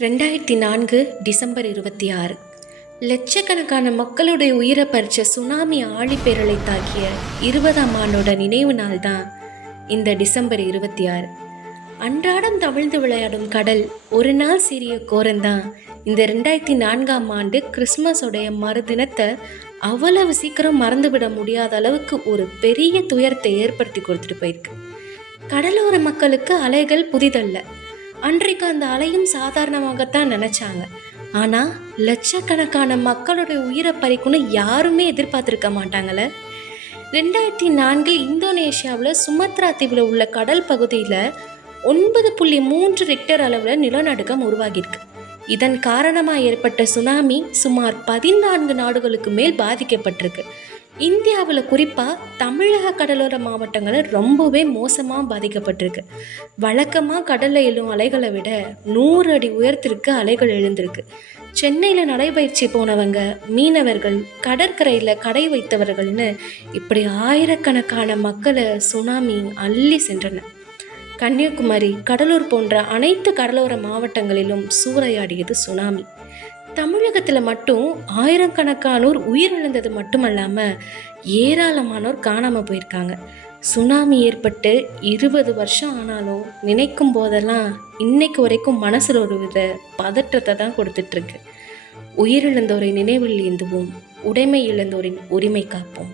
ரெண்டாயிரத்தி நான்கு டிசம்பர் இருபத்தி ஆறு. லட்சக்கணக்கான மக்களுடைய உயிரை பறிச்ச சுனாமி ஆழிப்பேரலை தாக்கிய இருபதாம் ஆண்டோட நினைவு நாள் தான் இந்த டிசம்பர் இருபத்தி ஆறு. அன்றாடம் தவிழ்ந்து விளையாடும் கடல் ஒரு நாள் சிறிய கோரந்தான். இந்த ரெண்டாயிரத்தி நான்காம் ஆண்டு கிறிஸ்மஸோடைய மறுதினத்தை அவ்வளவு சீக்கிரம் மறந்துவிட முடியாத அளவுக்கு ஒரு பெரிய துயரத்தை ஏற்படுத்தி கொடுத்துட்டு போயிருக்கு. கடலோர மக்களுக்கு அலைகள் புதிதல்ல. அன்றைக்கு அந்த அலையும் சாதாரணமாகத்தான் நினச்சாங்க. ஆனால் லட்சக்கணக்கான மக்களுடைய உயிரை பறிக்கும்னு யாருமே எதிர்பார்த்துருக்க மாட்டாங்கள ரெண்டாயிரத்தி நான்கில் இந்தோனேஷியாவில் சுமத்ரா தீவில் உள்ள கடல் பகுதியில் ஒன்பது புள்ளி மூன்று ரிக்டர் அளவில் நிலநடுக்கம் உருவாகியிருக்கு. இதன் காரணமாக ஏற்பட்ட சுனாமி சுமார் பதினான்கு நாடுகளுக்கு மேல் பாதிக்கப்பட்டிருக்கு. இந்தியாவில் குறிப்பாக தமிழக கடலோர மாவட்டங்களில் ரொம்பவே மோசமாக பாதிக்கப்பட்டிருக்கு. வழக்கமாக கடலில் எழும் அலைகளை விட நூறு அடி உயரத்திற்கு அலைகள் எழுந்திருக்கு. சென்னையில் நடைபயிற்சி போனவங்க மீனவர்கள் கடற்கரையில் கடை வைத்தவர்கள்னு இப்படி ஆயிரக்கணக்கான மக்களை சுனாமி அள்ளி சென்றன. கன்னியாகுமரி கடலூர் போன்ற அனைத்து கடலோர மாவட்டங்களிலும் சூறையாடியது சுனாமி. தமிழகத்தில் மட்டும் ஆயிரக்கணக்கானோர் உயிரிழந்தது மட்டுமல்லாமல் ஏராளமானோர் காணாமல் போயிருக்காங்க. சுனாமி ஏற்பட்டு இருபது வருஷம் ஆனாலும் நினைக்கும் போதெல்லாம் இன்னைக்கு வரைக்கும் மனசில் ஒரு வித பதற்றத்தை தான் கொடுத்துட்ருக்கு உயிரிழந்தோரை நினைவில் ஏந்துவோம் உடைமை இழந்தோரின் உரிமை காப்போம்.